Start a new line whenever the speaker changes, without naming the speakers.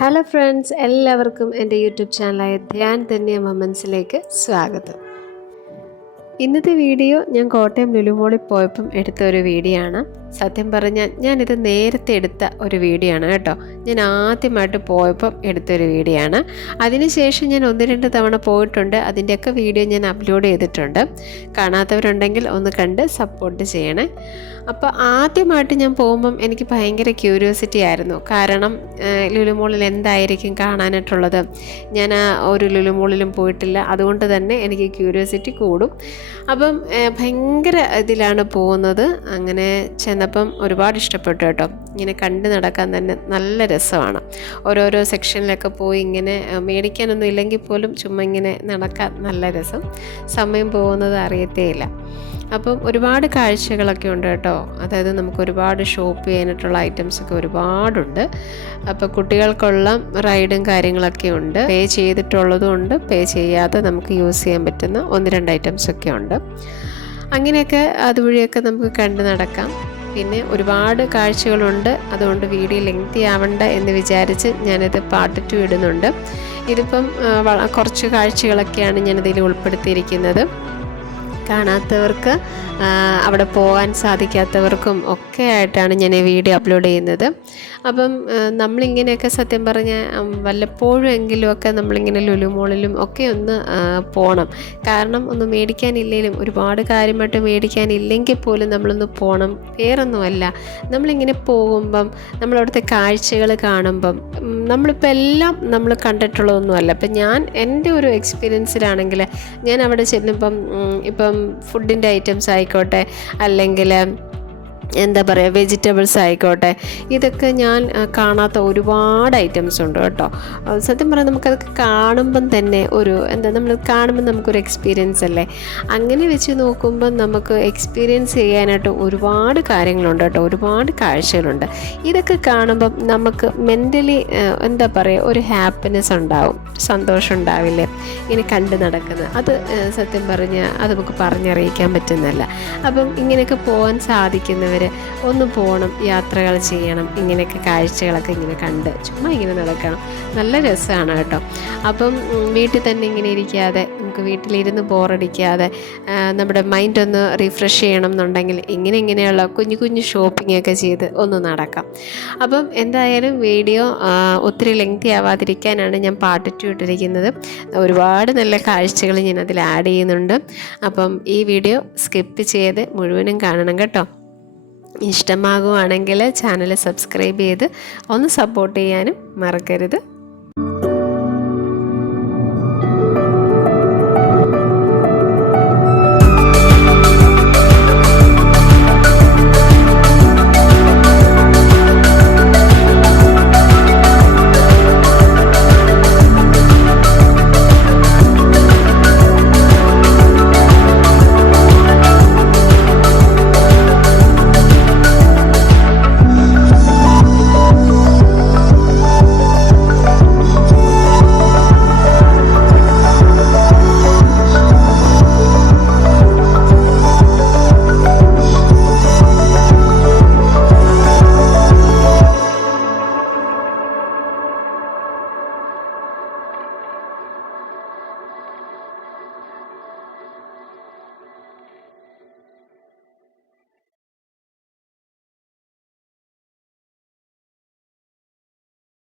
Hello friends എല്ലാവർക്കും എന്റെ YouTube ചാനലായ ധ്യാൻ ധന്യ മൊമെൻസിലേക്ക് സ്വാഗതം. ഇന്നത്തെ വീഡിയോ ഞാൻ കോട്ടയം ലുലുമോളിൽ പോയപ്പം എടുത്ത ഒരു വീഡിയോ ആണ്. സത്യം പറഞ്ഞാൽ ഞാനിത് നേരത്തെ എടുത്ത ഒരു വീഡിയോ ആണ് കേട്ടോ. ഞാൻ ആദ്യമായിട്ട് പോയപ്പം എടുത്തൊരു വീഡിയോ ആണ്. അതിനുശേഷം ഞാൻ ഒന്ന് രണ്ട് തവണ പോയിട്ടുണ്ട്. അതിന്റെയൊക്കെ വീഡിയോ ഞാൻ അപ്ലോഡ് ചെയ്തിട്ടുണ്ട്. കാണാത്തവരുണ്ടെങ്കിൽ ഒന്ന് കണ്ട് സപ്പോർട്ട് ചെയ്യണേ. അപ്പോൾ ആദ്യമായിട്ട് ഞാൻ പോകുമ്പം എനിക്ക് ഭയങ്കര ക്യൂരിയോസിറ്റി ആയിരുന്നു. കാരണം ലുലുമോളിൽ എന്തായിരിക്കും കാണാനായിട്ടുള്ളത്? ഞാൻ ഒരു ലുലുമോളിലും പോയിട്ടില്ല. അതുകൊണ്ട് തന്നെ എനിക്ക് ക്യൂരിയോസിറ്റി കൂടും. അപ്പം ഭയങ്കര ഇതിലാണ് പോകുന്നത്. അങ്ങനെ ചെന്നപ്പം ഒരുപാട് ഇഷ്ടപ്പെട്ടു കേട്ടോ. ഇങ്ങനെ കണ്ട് നടക്കാൻ തന്നെ നല്ല രസമാണ്. ഓരോരോ സെക്ഷനിലൊക്കെ പോയി ഇങ്ങനെ മേടിക്കാനൊന്നും ഇല്ലെങ്കിൽ പോലും ചുമ്മാ ഇങ്ങനെ നടക്കാൻ നല്ല രസം. സമയം പോകുന്നത് അറിയത്തേയില്ല. അപ്പം ഒരുപാട് കാഴ്ചകളൊക്കെ ഉണ്ട് കേട്ടോ. അതായത് നമുക്ക് ഒരുപാട് ഷോപ്പ് ചെയ്യാനായിട്ടുള്ള ഐറ്റംസൊക്കെ ഒരുപാടുണ്ട്. അപ്പോൾ കുട്ടികൾക്കുള്ള റൈഡും കാര്യങ്ങളൊക്കെ ഉണ്ട്. പേ ചെയ്തിട്ടുള്ളതും ഉണ്ട്. പേ ചെയ്യാതെ നമുക്ക് യൂസ് ചെയ്യാൻ പറ്റുന്ന ഒന്ന് രണ്ട് ഐറ്റംസൊക്കെ ഉണ്ട്. അങ്ങനെയൊക്കെ അതുവഴിയൊക്കെ നമുക്ക് കണ്ടു നടക്കാം. പിന്നെ ഒരുപാട് കാഴ്ചകളുണ്ട്. അതുകൊണ്ട് വീഡിയോ ലെങ്തി ആവണ്ട എന്ന് വിചാരിച്ച് ഞാനിത് പാർട്ട് ടു ഇടുന്നുണ്ട്. ഇതിപ്പം കുറച്ച് കാഴ്ചകളൊക്കെയാണ് ഞാനിതിൽ ഉൾപ്പെടുത്തിയിരിക്കുന്നത്. കാണാത്തവർക്ക് അവിടെ പോകാൻ സാധിക്കാത്തവർക്കും ഒക്കെ ആയിട്ടാണ് ഞാൻ ഈ വീഡിയോ അപ്ലോഡ് ചെയ്യുന്നത്. അപ്പം നമ്മളിങ്ങനെയൊക്കെ സത്യം പറഞ്ഞാൽ വല്ലപ്പോഴും എങ്കിലുമൊക്കെ നമ്മളിങ്ങനെ ലുലുമോളിലും ഒക്കെ ഒന്ന് പോകണം കാരണം ഒന്ന് മേടിക്കാനില്ലെങ്കിലും ഒരുപാട് കാര്യമായിട്ട് മേടിക്കാനില്ലെങ്കിൽ പോലും നമ്മളൊന്ന് പോകണം വേറൊന്നുമല്ല. നമ്മളിങ്ങനെ പോകുമ്പം നമ്മളവിടുത്തെ കാഴ്ചകൾ കാണുമ്പം നമ്മളിപ്പോൾ എല്ലാം നമ്മൾ കണ്ടിട്ടുള്ളതൊന്നുമല്ല. ഇപ്പം ഞാൻ എന്റെ ഒരു എക്സ്പീരിയൻസിലാണെങ്കിൽ ഞാൻ അവിടെ ചെല്ലുമ്പം ഇപ്പം ഫുഡിന്റെ ഐറ്റംസ് ആയിക്കോട്ടെ അല്ലെങ്കിൽ എന്താ പറയുക വെജിറ്റബിൾസ് ആയിക്കോട്ടെ ഇതൊക്കെ ഞാൻ കാണാത്ത ഒരുപാട് ഐറ്റംസ് ഉണ്ട് കേട്ടോ. സത്യം പറഞ്ഞാൽ നമുക്കതൊക്കെ കാണുമ്പം തന്നെ ഒരു എന്താ നമ്മൾ കാണുമ്പോൾ നമുക്കൊരു എക്സ്പീരിയൻസ് അല്ലേ? അങ്ങനെ വെച്ച് നോക്കുമ്പോൾ നമുക്ക് എക്സ്പീരിയൻസ് ചെയ്യാനായിട്ട് ഒരുപാട് കാര്യങ്ങളുണ്ട് കേട്ടോ ഒരുപാട് കാഴ്ചകളുണ്ട്. ഇതൊക്കെ കാണുമ്പം നമുക്ക് മെന്റലി എന്താ പറയുക ഒരു ഹാപ്പിനെസ് ഉണ്ടാവും സന്തോഷം ഉണ്ടാവില്ലേ? ഇങ്ങനെ കണ്ട് നടക്കുന്നത് അത് സത്യം പറഞ്ഞാൽ അത് നമുക്ക് പറഞ്ഞറിയിക്കാൻ പറ്റുന്നല്ല അപ്പം ഇങ്ങനെയൊക്കെ പോകാൻ സാധിക്കുന്നവർ ഒന്ന് പോകണം യാത്രകൾ ചെയ്യണം ഇങ്ങനെയൊക്കെ കാഴ്ചകളൊക്കെ ഇങ്ങനെ കണ്ട് ചുമ്മാ ഇങ്ങനെ നടക്കണം. നല്ല രസമാണ് കേട്ടോ. അപ്പം വീട്ടിൽ തന്നെ ഇങ്ങനെ ഇരിക്കാതെ നമുക്ക് വീട്ടിലിരുന്ന് ബോറടിക്കാതെ നമ്മുടെ മൈൻഡ് ഒന്ന് റിഫ്രഷ് ചെയ്യണം എന്നുണ്ടെങ്കിൽ ഇങ്ങനെ ഇങ്ങനെയുള്ള കുഞ്ഞു കുഞ്ഞു ഷോപ്പിംഗ് ഒക്കെ ചെയ്ത് ഒന്ന് നടക്കാം. അപ്പം എന്തായാലും വീഡിയോ ഒത്തിരി ലെങ്തി ആവാതിരിക്കാനാണ് ഞാൻ പാർട്ട് ടു ഇട്ടിരിക്കുന്നത്. ഒരുപാട് നല്ല കാഴ്ചകൾ ഞാൻ അതിൽ ആഡ് ചെയ്യുന്നുണ്ട്. അപ്പം ഈ വീഡിയോ സ്കിപ്പ് ചെയ്ത് മുഴുവനും കാണണം കേട്ടോ. ഇഷ്ടമാകുവാണെങ്കിൽ ചാനൽ സബ്സ്ക്രൈബ് ചെയ്ത് ഒന്ന് സപ്പോർട്ട് ചെയ്യാനും മറക്കരുത്.